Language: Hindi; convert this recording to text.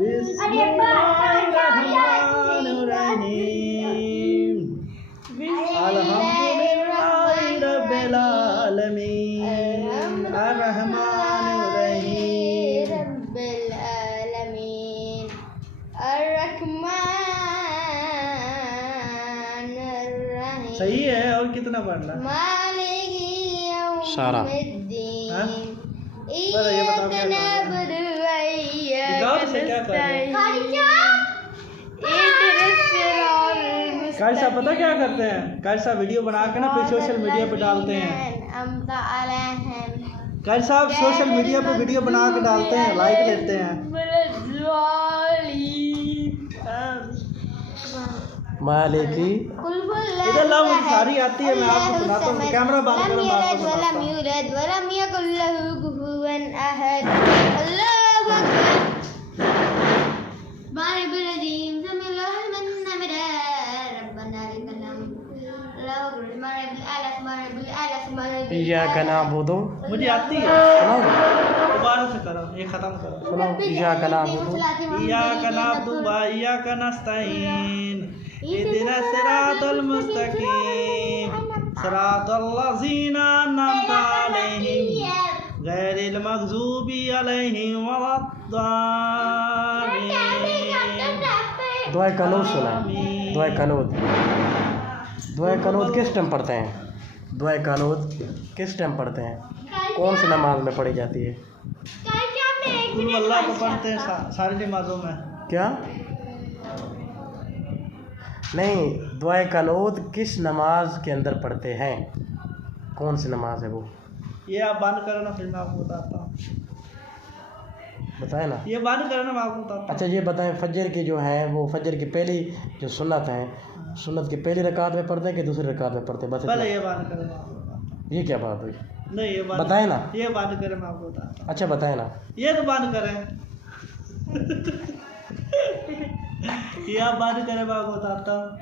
बिस्मिल्लाहिर्रहमानिर्रहीम अल्हम्दुलिल्लाहि रब्बिल आलमीन अर्रहमानिर्रहीम रब्बिल आलमीन अर्रहमानिर्रहीम। सही है। और कितना पढ़ना? मालिकी सारा। यौमिद्दीन बड़ा ये बताओ क्या नअबुदु व इय्याका गाँव से क्या कर रहे हैं? कैसा पता क्या करते हैं? कैसा वीडियो बना के ना फिर सोशल मीडिया पे डालते हैं। कैसा साहब सोशल मीडिया पे वीडियो बना के डालते हैं, लाइक लेते हैं। मालिकी इधर लाओ, मुझे सारी आती है, मैं आपको सुनाता हूँ। कैमरा बंद करो, मैं आपको सुनाता हूँ। इय्याका नअबुदु। मुझे आती है, सुनाओ दोबारा से करो, ये खत्म करो। सुनाओ। इय्याका नअबुदु इय्याका नअबुदु व इय्याका नस्तईन इहदिना सिरातल मुस्तकीम सिरातल लज़ीना अनअमता अलैहिम गैरिल मग़ज़ूबि अलैहिम वलद्दालिन। दुआ कनूद सुना। दुआ कनूद। दुआ कनूद किस टाइम पढ़ते हैं? दुआ कनूद किस टाइम पढ़ते हैं? कौन सी नमाज में पढ़ी जाती है? कुल अल्लाह को पढ़ते हैं सारी नमाजों में। क्या नहीं, दुआ कनूद किस नमाज के अंदर पढ़ते हैं? कौन सी नमाज है वो? ये आप बंद करो ना, फिर मैं आपको बताता हूँ। बताए ना। ये बंद करो ना, मैं आपको बताता हूँ। अच्छा ये बताएं, फजर की जो है वो फजर की पहली जो सुन्नत है, सुन्नत की पहली रकात में पढ़ते हैं कि दूसरी रकात में पढ़ते हैं? बस पहले इतना। ये बंद करो, मैं आपको बताता हूँ। ये क्या बात हुई? नहीं, ये बंद बताए ना। ये बंद करें, मैं आपको बताता हूँ। अच्छा बताए ना। ये तो बंद करें। ये आप बंद करें, मैं आपको बताता हूँ।